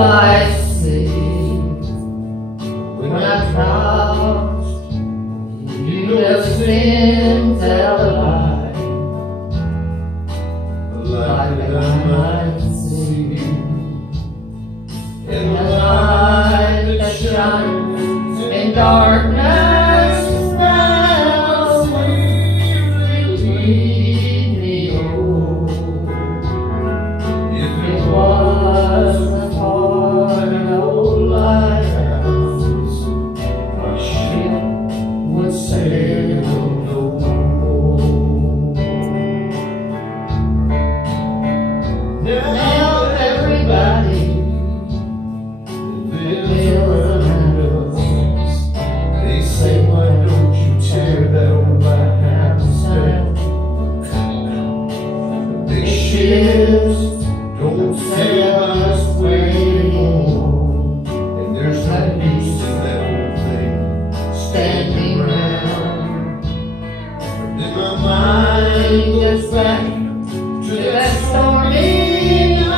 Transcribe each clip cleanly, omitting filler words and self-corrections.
I see when I trust you just seem alive, like I might see in the light that shines in darkness. Now sweetly lead me home. If it was the part of old lighthouse, our ship would sail no more. Now everybody lives around us. They say, why don't you tear that old lighthouse down? The big ships don't sail us way anymore, and there's no peace in that old thing standing round. Then my mind gets back to that stormy night.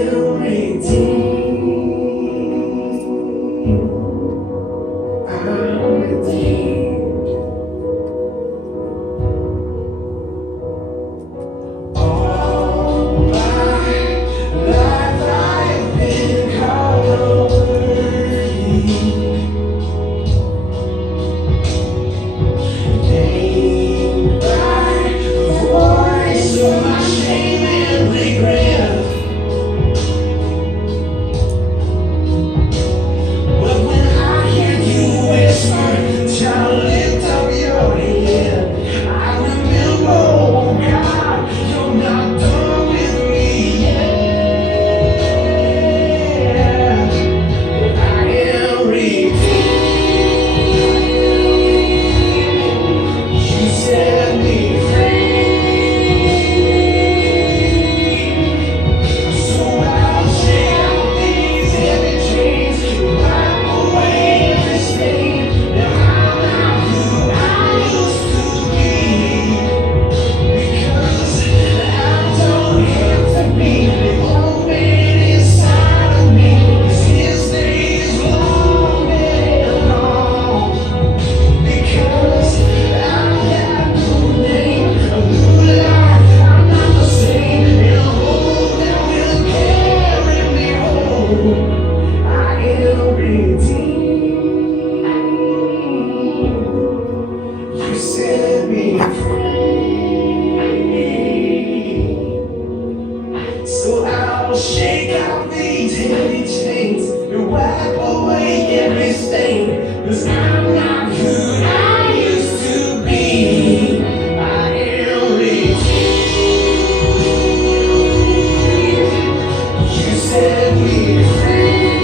am redeemed. I'm redeemed. All my life I've been called unworthy. Named by the voice of my shame and regret. But when I hear you whisper, child, lift up your head, I remember, oh God, you're not done with me yet. I am redeemed. You set me free. So I'll shake out these heavy chains, wipe away every stain. Now I'm not who I used to be, because I don't have to be. The old man inside of me, 'cause his day is long and long. Because I've got a new name, a new life, I'm not the same, and a hope that will carry me home. I am redeemed. You set me free. So I'll shake out these heavy chains and wipe away every stain. 'Cause I'm not who I used to be. I am redeemed. You set me free.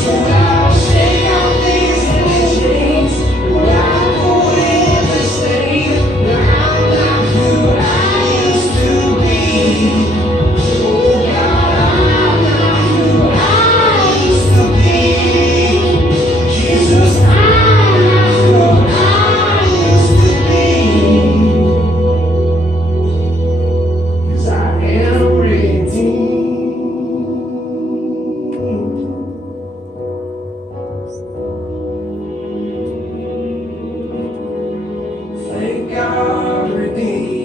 So I'll shake out these heavy chains and wipe away every stain. Now I'm not who I used to be. Oh God, I'm not who I used to be. Jesus, I'm not who I used to be. 'Cause I am redeemed. Thank God, redeemed.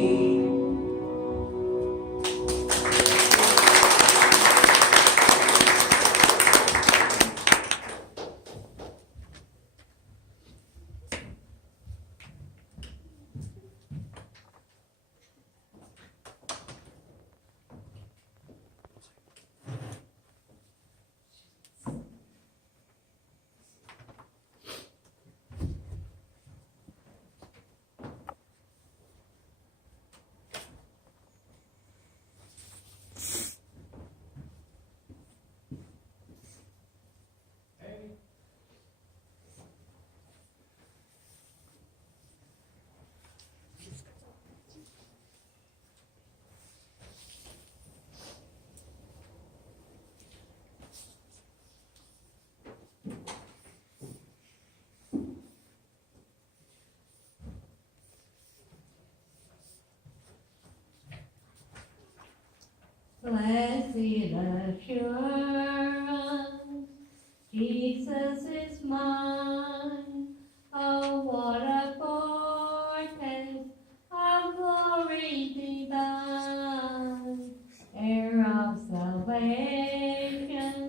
Blessed assurance, Jesus is mine. Oh, what a foretaste of glory divine, heir of salvation,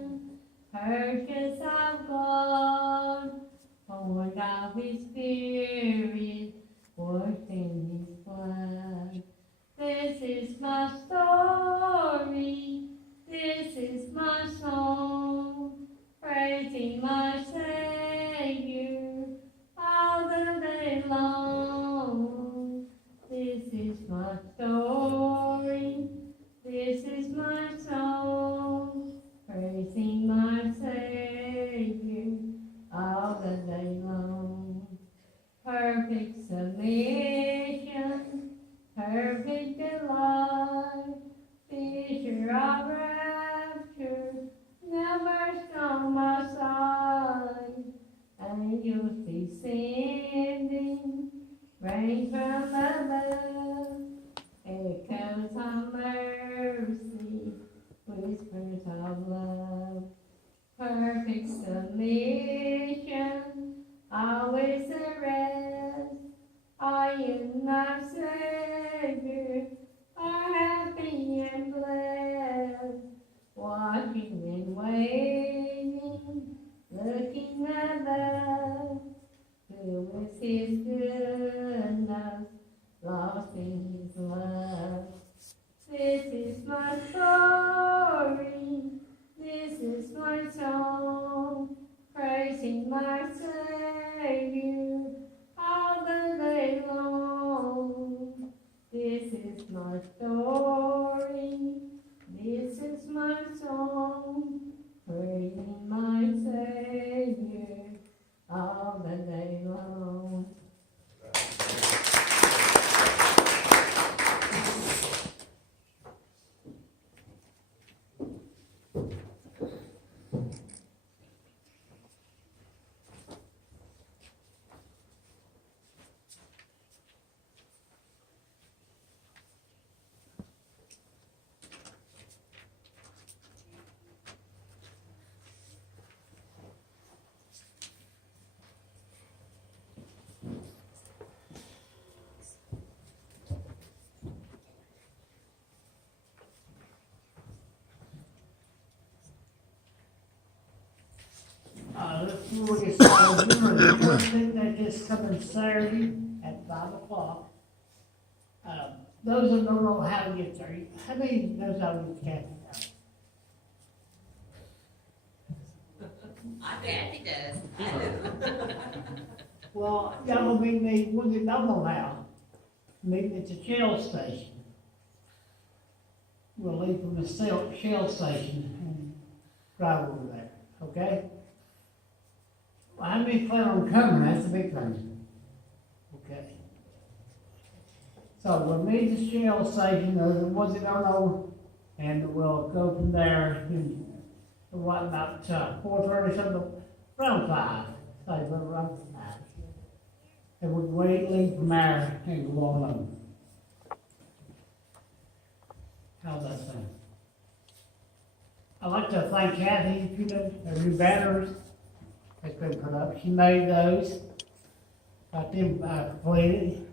purchase of God, born of His Spirit, washed in His blood. This is my story, this is my song, praising my Savior all the day long. This is my story, this is my song, praising my Savior all the day long. Perfect submission, perfect delight, This is my story, this is my song, praising my Savior all the day long. This is my story, this is my song, praising my Savior all the day long. Before we get started, remember the first thing that is coming Saturday at 5 o'clock. Those that don't know how to get there, how many knows how to get to Kathy House? My daddy does. I do. Well, y'all will meet me, when you don't know how, meet at the Shell station. We'll leave from the Shell station and drive over there, okay? Well, how many plan on coming? That's the big thing. Okay. So we'll meet at the Shell station, the ones that don't know, and we'll go from there. And what about 4:30 something? Around 5. So around 5. And we'll leave from there and go on home. How's that sound? I'd like to thank Kathy, you know, her new banners that's been put up. She made those. Got them completed.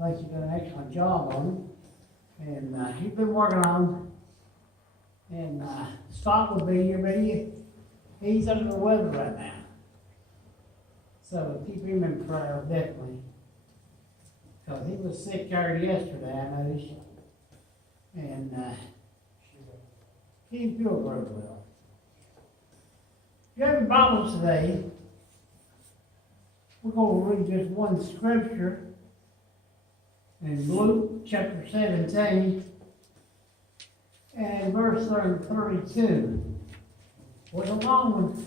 I think she's done an excellent job on them. And he's been working on them. And Scott will be here, but he's under the weather right now. So keep him in prayer, definitely. Because he was sick there yesterday, I noticed. And he didn't feel very well. If you have your Bibles today, we're going to read just one scripture in Luke chapter 17 and verse 32. Was a long one.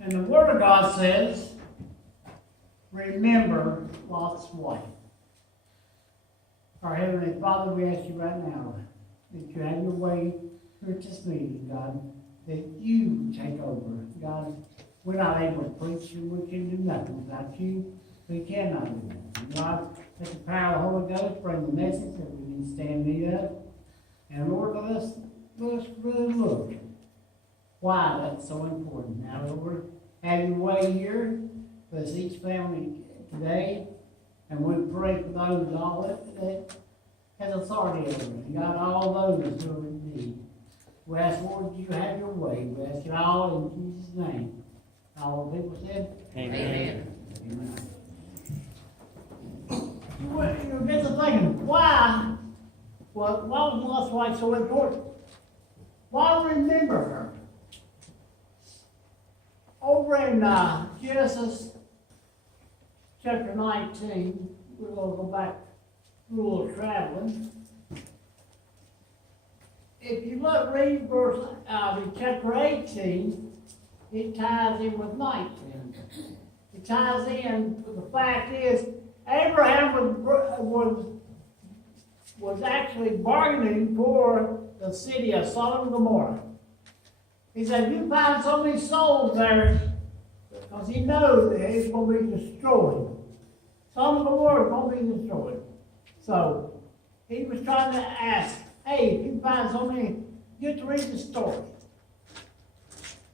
And the Word of God says, remember Lot's wife. Our Heavenly Father, we ask you right now that you have your way here at this meeting, God, that you take over. God, we're not able to preach you, we can do nothing without you. We cannot do that. God, let the power of the Holy Ghost bring the message that we can stand in need of. And Lord, let us really look why that's so important. Now, Lord, have your way here. Bless each family today. And we pray for those all that has authority over it. God, all those who are in need. We ask, Lord, you have your way. We ask it all in Jesus' name. All the people said, Amen. You get to thinking, why was Lot's wife so important? Why remember her? Over in Genesis chapter 19, we're going to go back a little traveling. If you read verse chapter 18, it ties in with 19. It ties in with the fact is Abraham was actually bargaining for the city of Sodom and Gomorrah. He said, you find so many souls there, because he knows that it's going to be destroyed. Sodom and Gomorrah is going to be destroyed. So he was trying to ask, hey, if you find so many, just read the story.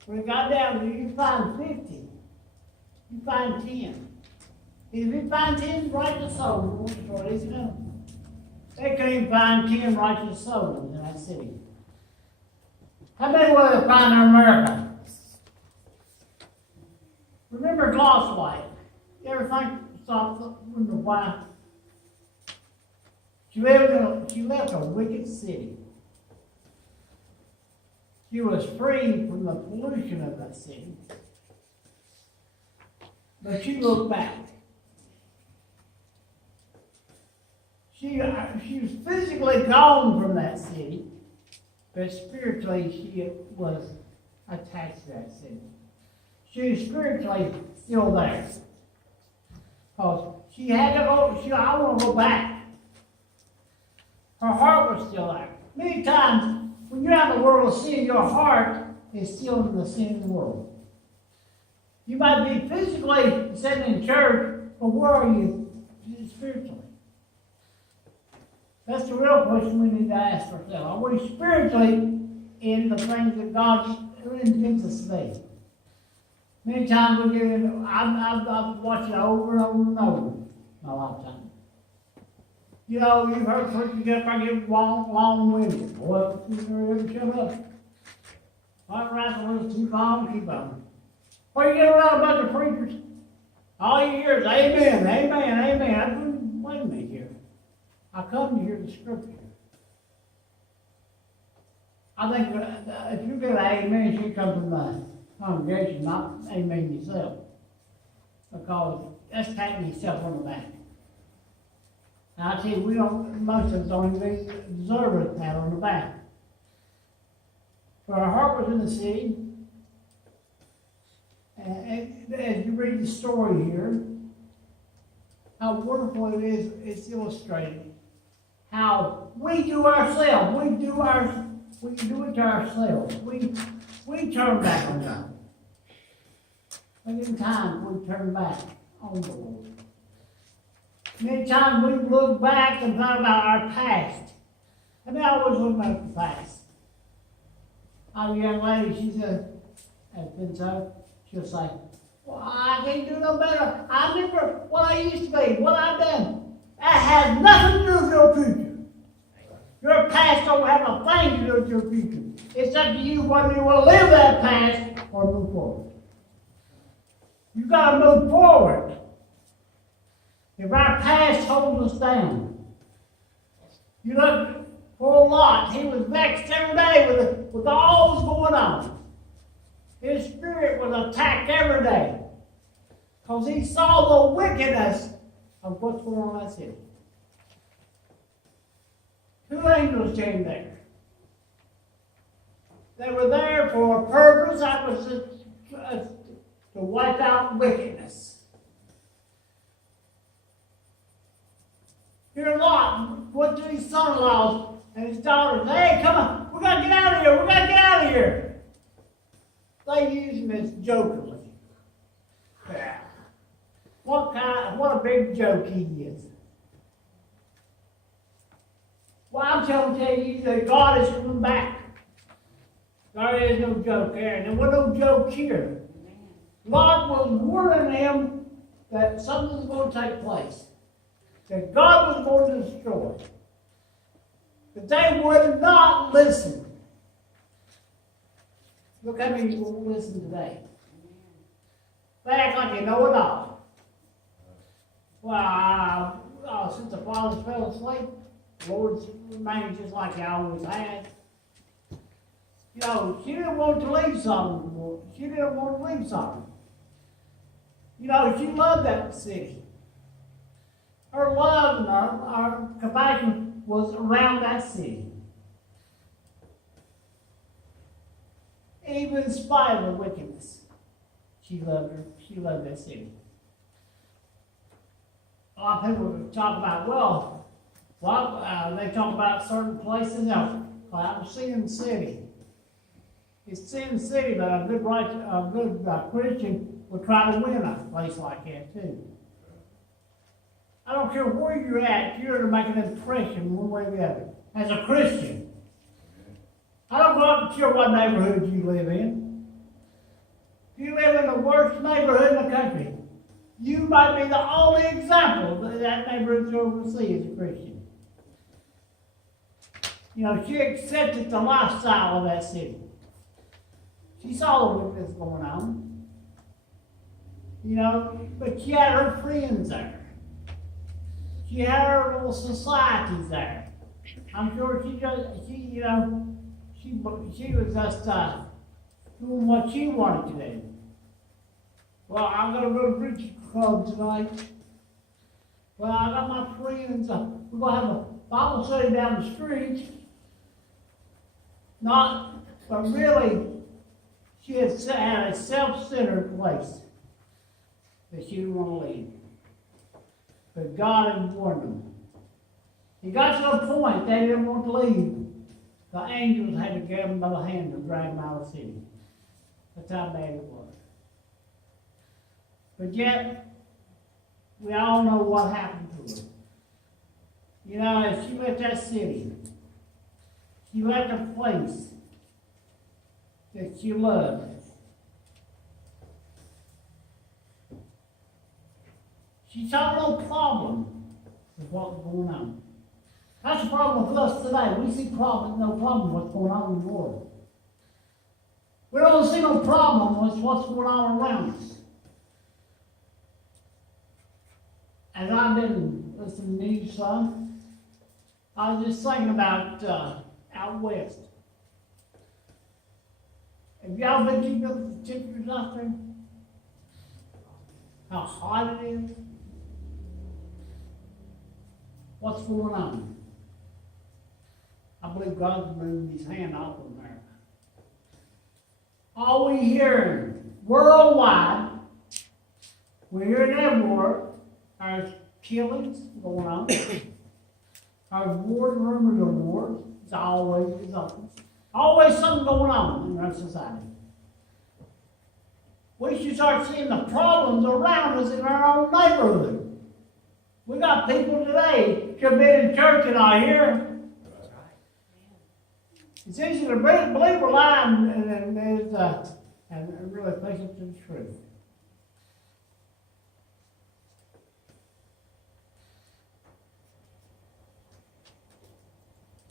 When it got down to you find 50, you find 10. If you find 10, write the soul, the story is enough. They couldn't even find 10 righteous souls in that city. How many will they find in America? Remember Lot's wife? You ever wonder why? She left a wicked city. She was free from the pollution of that city. But she looked back. She was physically gone from that city, but spiritually she was attached to that city. She was spiritually still there. Because she had to go, I want to go back. Her heart was still there. Many times, when you're out in the world of sin, your heart is still in the sin world. You might be physically sitting in church, but where are you spiritually? That's the real question we need to ask ourselves. Are we spiritually in the things that God intends us to be? Many times we get in, I've watched it over and over and over in my lifetime. You know, you've heard preachers get up and get long-winded. Boy, you never shut up. I'd rather listen too long, keep on. Or you get around a bunch of preachers, all you hear is amen, amen, amen. I couldn't wait a minute here. I come to hear the scripture. I think if you get an amen, you come from the congregation, not amen yourself. Because that's patting yourself on the back. Now I tell you, most of us don't even deserve a pat on the back. For our heart was in the city. And as you read the story here, how wonderful it is, it's illustrated. How we do ourselves, we do it to ourselves. We turn back on God. Many times we turn back on the Lord. Many times we look back and thought about our past. I mean, I always look at the past. I have a young lady, she said, has been so, she'll say, well, I can't do no better. I remember what I used to be, what I've done. That has nothing to do with your future. Your past don't have a thing to do with your future. It's up to you whether you will live that past or move forward. You've got to move forward. If our past holds us down, you look for Lot. He was vexed every day with all that was going on. His spirit was attacked every day because he saw the wickedness of what's going on in that city. 2 angels came there. They were there for a purpose. That was to wipe out wickedness. Here Lot went to his son-in-laws and his daughters. Hey, come on, we got to get out of here. We got to get out of here. They used him as jokingly. Yeah. What a big joke he is. Well, I'm trying to tell you that God is coming back. There is no joke there. There was no joke here. Lot was warning them that something was going to take place. That God was going to destroy. But they would not listen. Look how many people listen today. They act like they know it all. Well, since the fathers fell asleep, the Lord's remained just like he always had. You know, she didn't want to leave Sodom. She didn't want to leave Sodom. You know, she loved that city. Her love and our compassion was around that city. Even in spite of the wickedness, she loved her. She loved that city. A lot of people talk about, they talk about certain places. Now, I'm Sin City. It's Sin City, but a good Christian would try to win a place like that too. I don't care where you're at, you're to make an impression one way or the other. As a Christian, I don't care what neighborhood you live in. If you live in the worst neighborhood in the country, you might be the only example that neighborhood will ever see as a Christian. You know, she accepted the lifestyle of that city. She saw the wickedness going on. You know, but she had her friends there. She had her little societies there. I'm sure she was just doing what she wanted to do. Well, I'm going to go to preaching club tonight. Well, I got my friends. We're going to have a Bible study down the street. But really, she had a self-centered place that she didn't want to leave. But God had warned them. He got to a point they didn't want to leave. The angels had to grab them by the hand and drag them out of the city. That's how bad it was. But yet, we all know what happened to her. You know, as she left that city, she left a place that she loved. She saw no problem with what was going on. That's the problem with us today. We see no problem with what's going on in the world. We don't see no problem with what's going on around us. As I've been listening to you, son, I was just thinking about out west. Have y'all been keeping up with the temperatures out there? How hot it is? What's going on? I believe God's moving his hand off of America. All we hear worldwide, we're hearing everywhere, our killings going on, our wars, rumors of wars, it's always something going on in our society. We should start seeing the problems around us in our own neighborhood. We got people today should be in church and I hear. It's easy to believe a lie and really face up to the truth.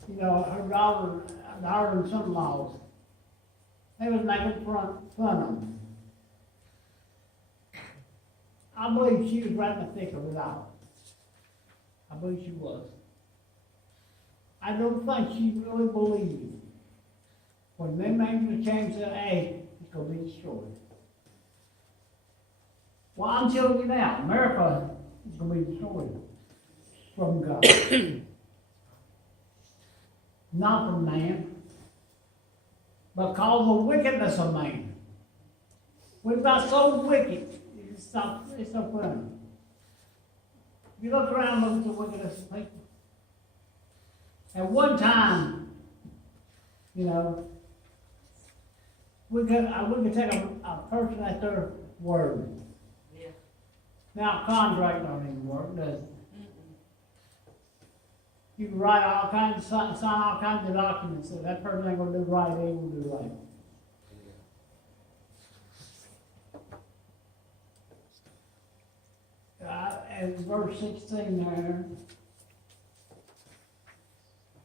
You know, her daughter and son-in-laws, they was making fun of them. I believe she was right in the thick of it all. I believe she was. I don't think she really believed when they made the change that, hey, it's going to be destroyed. Well, I'm telling you now, America is going to be destroyed from God. Not from man, but because of the wickedness of man. We've got so wicked, it's so funny. You look around and look at the wickedness of people. At one time, you know, we could take a person at their word. Yeah. Now, contract don't even work, does it? You can write all kinds, sign all kinds of documents that that person ain't going to do right, they will do right. And verse 16 there,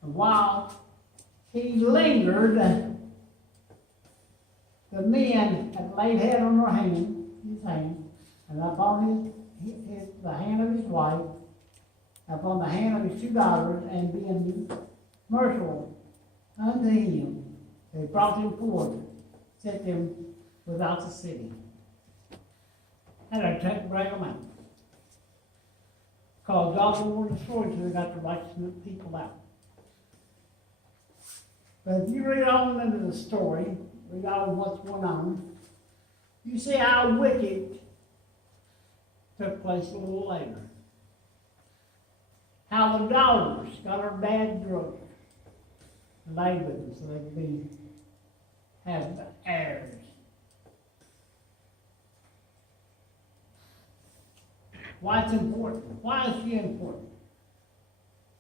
while he lingered, the men had laid hand on his hand, and upon the hand of his wife, upon the hand of his two daughters, and being merciful unto him, they brought them forth, set them without the city. Had to drag them out. Because God will destroy till they got the righteous people out. But if you read on into the story, read all what's going on, you see how wicked took place a little later. How the daughters got her dad drunk and laid with them so they could have heirs. Why it's important? Why is she important?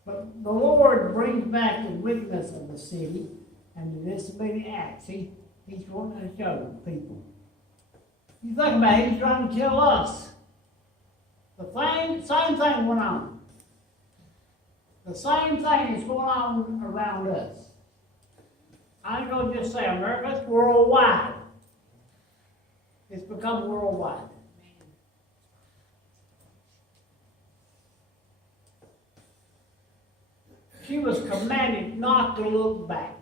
But the Lord brings back the wickedness of the city and the disobedient acts. He's wanting to show people. You think about it, he's trying to tell us. The same thing went on. The same thing is going on around us. I ain't gonna just say America, it's worldwide. It's become worldwide. She was commanded not to look back.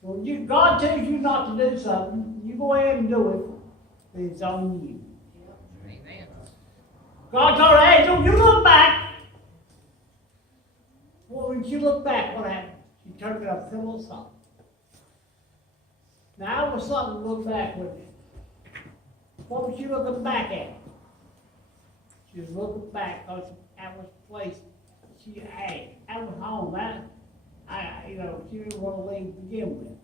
When God tells you not to do something, you go ahead and do it, but it's on you. Amen. God told her, hey, don't you look back. Well, when she looked back, what happened? She turned it a pillow of salt. Now, that was something to look back with. What was she looking back at? She was looking back because that was the place she had. That was home. She didn't want to leave to begin with.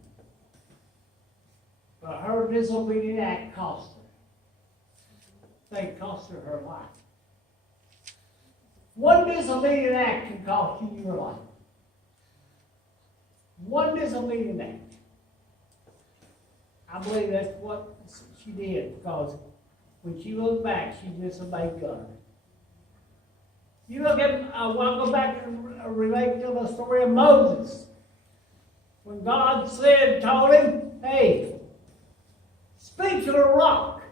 But her disobedient act cost her. They cost her her life. One disobedient act can cost you your life. One disobedient act. I believe that's what she did, because when she looked back, she disobeyed God. You look at, I'll go back and relate to the story of Moses. When God told him, hey, speak to the rock.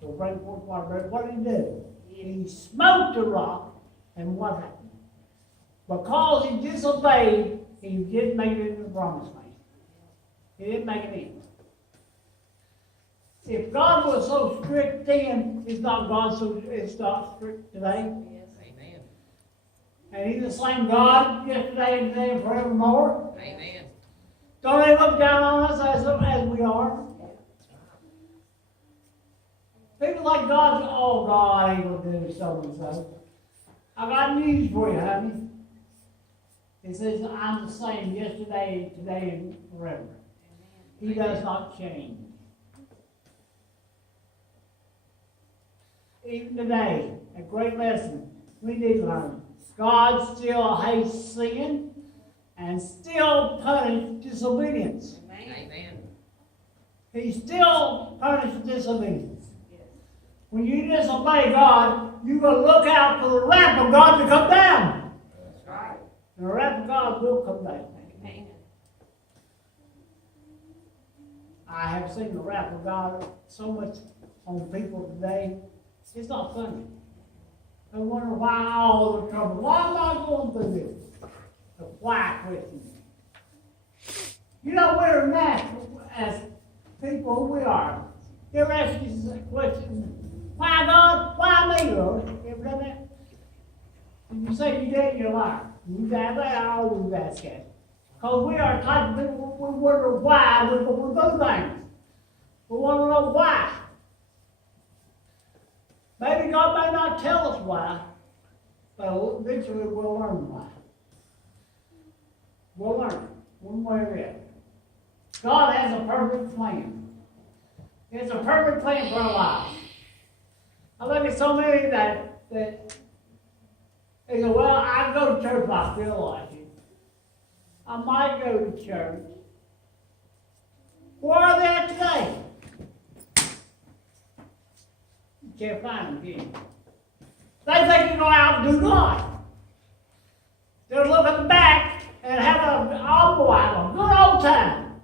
So bring forth water. What did he do? He smote the rock, and what happened? Because he disobeyed, he didn't make it into the promised land. He didn't make it in. If God was so strict then, it's not strict today. Yes, amen. And He's the same God yesterday and today and forevermore. Amen. Don't they look down on us as we are? People like God say, oh, God ain't going to do so and so. I got news for you, honey. It says, I'm the same yesterday, today, and forever. He does not change. Even today, a great lesson we need to learn. God still hates sin and still punishes disobedience. Amen. He still punishes disobedience. When you disobey God, you're going to look out for the wrath of God to come down. That's right. And the wrath of God will come down. Amen. I have seen the wrath of God so much on people today. It's not funny. I wonder why all the trouble. Why am I going through this? The why question. You know, we're natural as people who we are. You ever ask yourself that question? Why God? Why me, Lord? You ever done that? And you say you did, you're a liar. You say that, I always ask that. Because we are type of people, we wonder why we go through things. We want to know why. Maybe God may not tell us why, but eventually we'll learn why. We'll learn one way or the other. God has a perfect plan. It's a perfect plan for our lives. I look at so many that they say, well, I go to church if I feel like it. I might go to church. Where are they at today? You can't find them, can you? They think you go out and do God. They're looking back and have a good old time.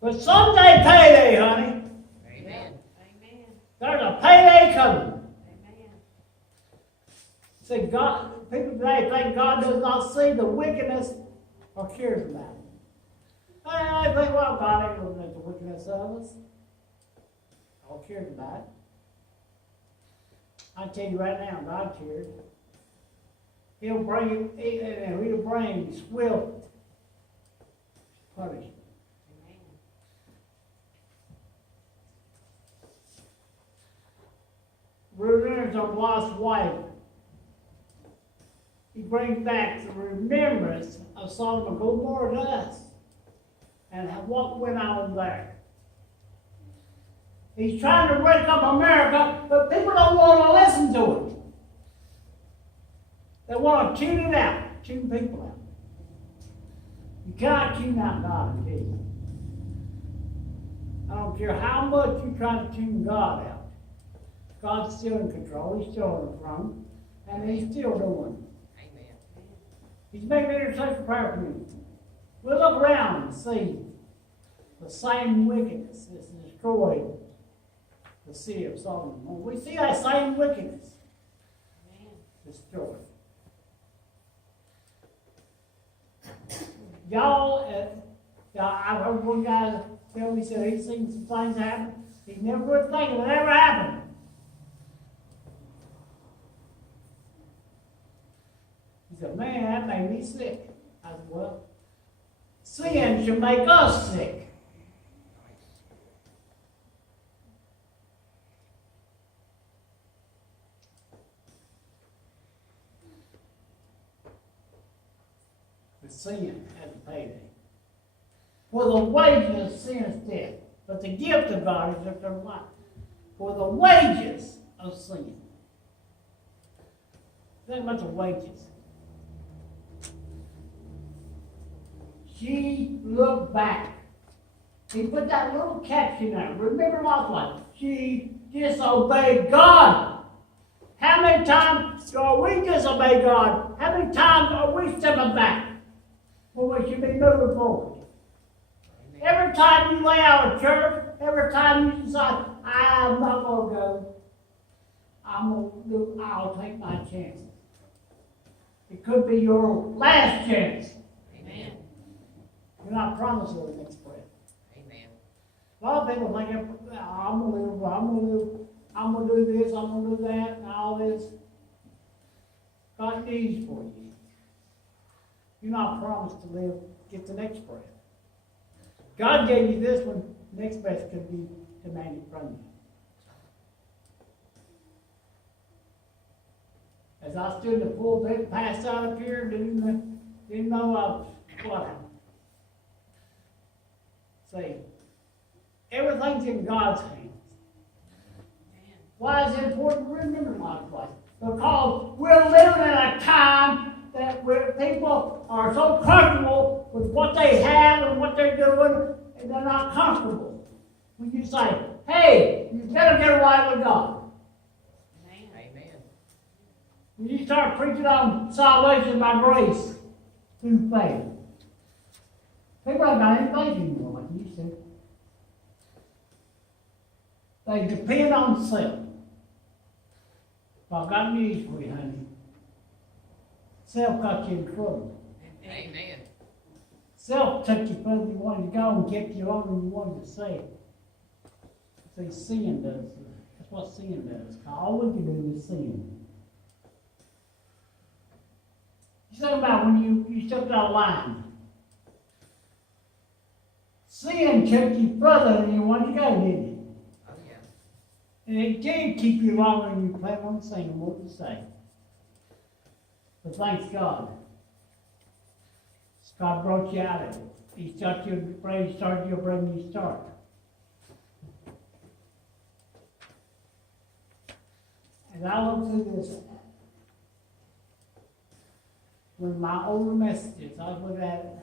But someday payday, honey. Amen. There's a payday coming. Amen. See, God, people today think God does not see the wickedness or cares about it. I think, well, God ain't looking at the wickedness of us or cares about it. I tell you right now, God cares. He'll bring swift punishment. Remembrance of Lot's wife. He brings back the remembrance of Sodom and Gomorrah to us and what went on there. He's trying to break up America, but people don't want to listen to it. They want to tune it out, tune people out. You cannot tune out God, can you? I don't care how much you try to tune God out. God's still in control. He's still on the throne. And he's still doing. Amen. He's making intercession prayer for me. We look around and see the same wickedness that's destroyed the city of Sodom. When we see that same wickedness destroyed. Y'all, I heard one guy tell me, said he's seen some things happen. He never would think it would ever happen. He said, man, that made me sick. I said, well, sin should make us sick. But sin has a payday. For the wages of sin is death, but the gift of God is eternal life. For the wages of sin. Think about the wages. She looked back. He put that little caption there. Remember Lot's wife. She disobeyed God. How many times are we disobey God? How many times are we stepping back when we should be moving forward? Every time you lay out of church, every time you decide, I'm not going to go, I'll take my chances. It could be your last chance. Amen. You're not promised the next breath. Amen. A lot of people think, I'm going to live, I'm going to do this, I'm going to do that, and all this. God needs for you. You're not promised to live, get the next breath. God gave you this one, next breath could be demanded from you. As I stood in the pulpit, passed out up here, didn't know what happened. Say, everything's in God's hands. Why is it important to remember my place? Because we're living in a time that where people are so comfortable with what they have and what they're doing, and they're not comfortable. When you say, hey, you better get right with God. Amen. When you start preaching on salvation by grace through faith, people haven't got any faith anymore like you used to. They depend on self. Well, I got news for you, honey. Self got you in trouble. Amen. Self took you further than you wanted to go and kept you longer than you wanted to say. See, sin does. That's what sin does. All we can do is sin. You think about when you stepped out of line. Sin took you further than you wanted to go, didn't it? Oh, yeah. And it did keep you longer than you planned on saying what to say. But thanks God. God brought you out of it. He started you a brand new start. As I look through this, with my older messages, I was looking at it.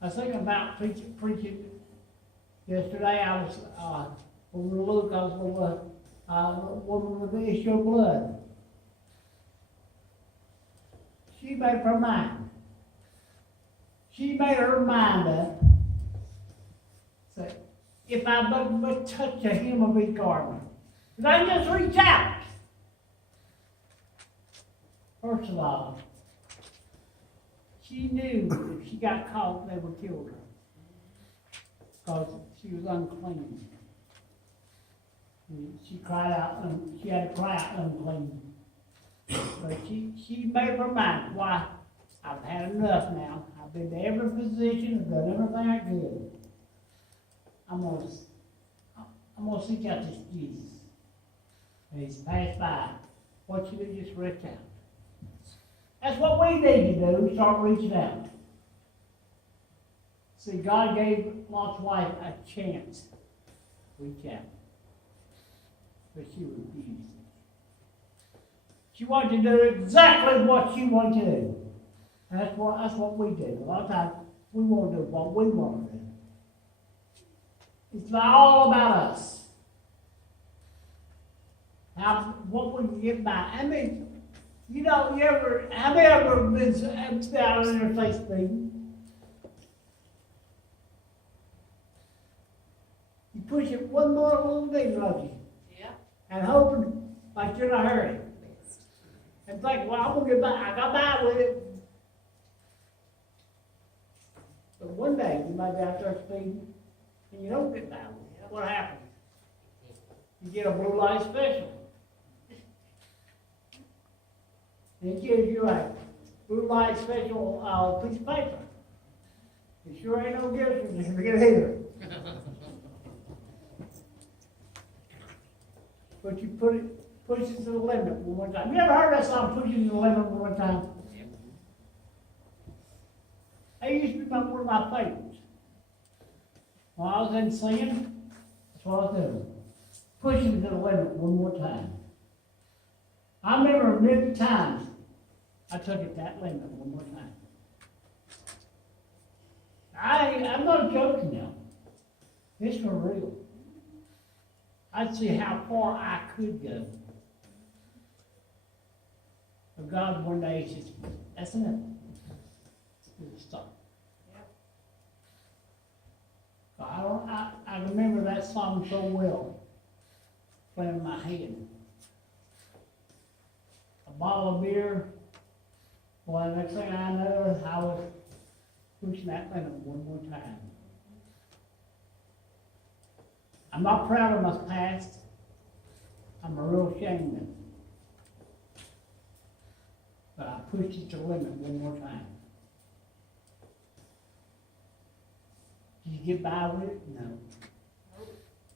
I was thinking about preaching. Yesterday I was, over Luke, I was with a woman with the issue of blood. She made her mind. She made her mind up. Say, if I but touch the hem of his garment, if I just reach out. First of all, she knew if she got caught, they would kill her because she was unclean. And she cried out, she had to cry out unclean. But she made her mind. Why? I've had enough now. I've been to every position, I've done everything I could. I'm gonna seek out this Jesus. And he's passed by. What you do, just reach out. That's what we need to do, start reaching out. See, God gave Lot's wife a chance to reach out. But she refused. She wanted to do exactly what she wanted to do. And that's what we do. A lot of times, we want to do what we want to do. It's all about us. How, what we can get by. I mean, You know, have you ever been down in their face meeting? You push it one more little bit, don't you? Yeah. And hoping like you're in a hurry. And think, well, I'm gonna get by, I got by with it. But one day you might be out there speeding and you don't get by with it. What happens? You get a blue light special. And it gives you a blue light special piece of paper. It sure ain't no gift certificate either. But you push it to the limit one time. You ever heard that song, Push It to the Limit one time? That used to be one of my favorites. When I was in singing, that's what I was doing. Pushing to the limit one more time. I remember many times I took it that limit one more time. I'm not joking now. It's for real. I'd see how far I could go. But God one day says, that's enough. It's stop. I remember that song so well, playing in my head. A bottle of beer. Well, the next thing I know, I was pushing that limit one more time. I'm not proud of my past. I'm a real ashamed of it. But I pushed it to the limit one more time. Did you get by with it? No.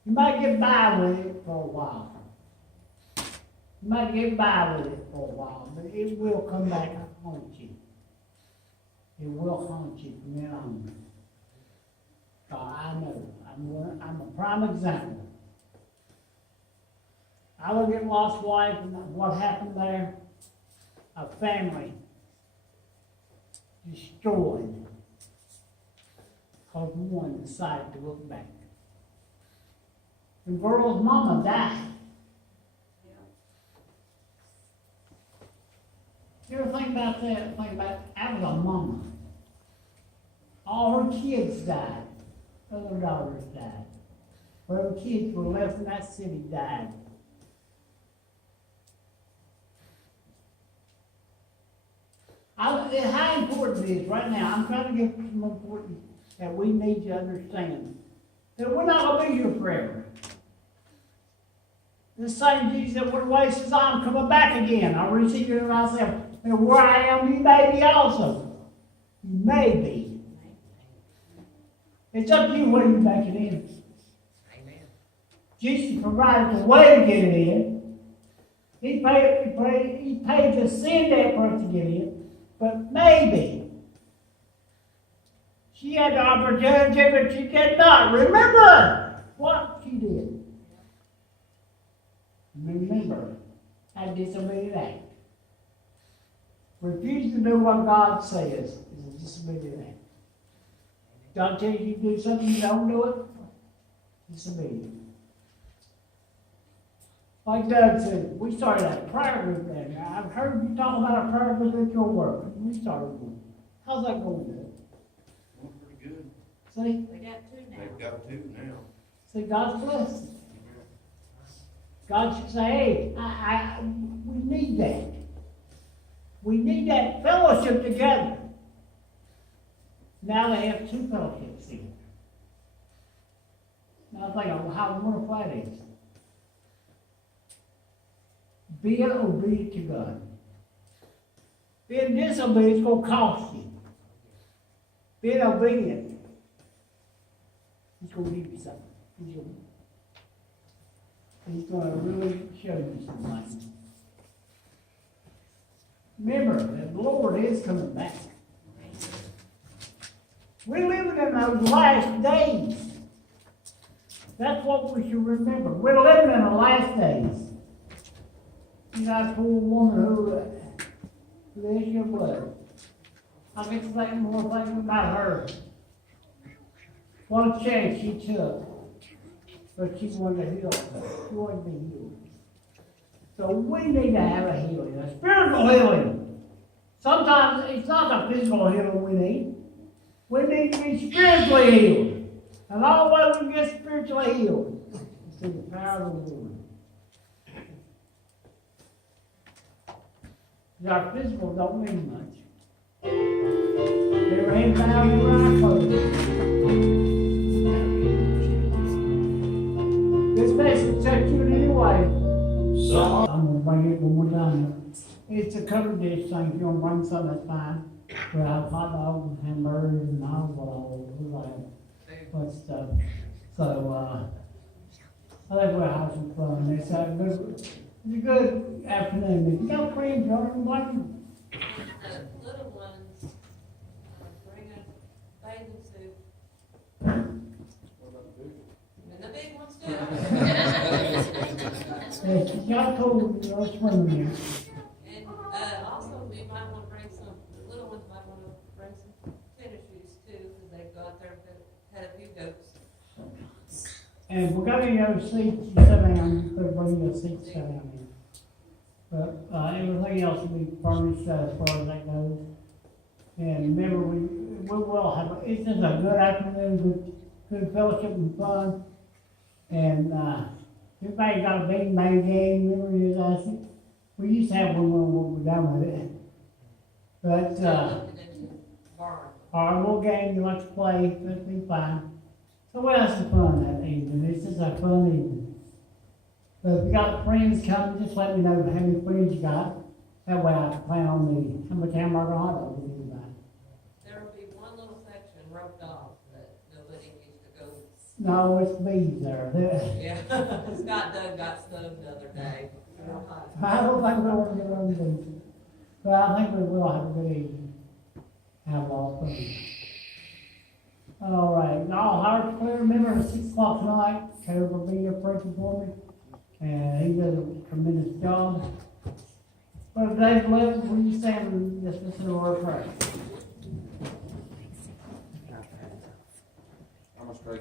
You might get by with it for a while. You might get by with it for a while, but it will come back and haunt you. It will haunt you from then on. So I know. I'm a prime example. I look at Lot's wife and what happened there. A family destroyed because one decided to look back. The girl's mama died. You ever think about that? Think about that was a mama. All her kids died. Other daughters died. Her kids were left in that city died. How important it is right now, I'm trying to get some important that we need to understand. That we're not going to be here forever. The same Jesus that went away says, I'm coming back again. I receive it in myself. And where I am, you may be also. You may be. It's up to you whether you make it in. Amen. Jesus provided the way to get it in. He paid the sin debt for us to get in. But maybe she had the opportunity, but she did not. Remember what she did. Remember that disobedient act. Refuse to do what God says is a disobedient act. God tells you to do something, you don't do it, disobedient. Like Doug said, we started a prayer group there. Now, I've heard you talk about a prayer group at your work. We started one. How's that going, Doug? Well, pretty good. See? We got two now. They've got two now. See, God's blessed. God should say, hey, we need that. We need that fellowship together. Now they have two fellowships here. Now I think of how wonderful that is. Being obedient to God. Being disobedient is going to cost you. Being obedient, He's going to give you something. He's going to really show you something. Remember that the Lord is coming back. We're living in those last days. That's what we should remember. We're living in the last days. You know, that poor woman who the issue of blood. I get to think more things about her. What a chance she took. But she wanted to heal herself. She wanted to be healed. So we need to have a healing, a spiritual healing. Sometimes it's not the physical healing we need. We need to be spiritually healed. And all the way we can get spiritually healed is through the power of the Lord. Our physical don't mean much. Every head bowed, every eye closed. This message touched you in any way. So, I'm gonna bring it one more time. It's a covered dish thing. If you wanna bring something, that's fine. We have hot dogs and hamburgers and all that stuff. So, I think we'll have some fun. It's a good afternoon. If you got friends, you ought to invite them. The little ones bring a bathing suit. And the big ones too. If you got cold, you're swimming here. And also, we might want to bring some, the little ones might want to bring some tennis shoes too, because they go out there and had a few goats. And if we got any other seats, you sit down, you could bring your seats sit down here. But, everything else will be furnished as far as that goes. And remember, we will have, it's just a good afternoon, good fellowship and fun. And, everybody got a big bang game, remember you was asking? We used to have one when we were done with it. But, Looking into barn. our little game you like to play, that'd be fine. So we'll have some fun that evening. It's just a fun evening. But if you got friends coming, just let me know how many friends you got. That way I can plan on how much hamburger hot dogs we need to buy. There will be one little section roped off that nobody needs to go. No, it's bees there. Yeah, Scott Doug got snubbed the other day. I don't think we want to get on bees. But I think we will have a good evening. Have a lot of fun. All right, now hearts clear. Remember at 6 o'clock tonight, Caleb will be here preaching for me. And he does a tremendous job. But today's lesson, will you stand and just listen to our prayer? How much grace?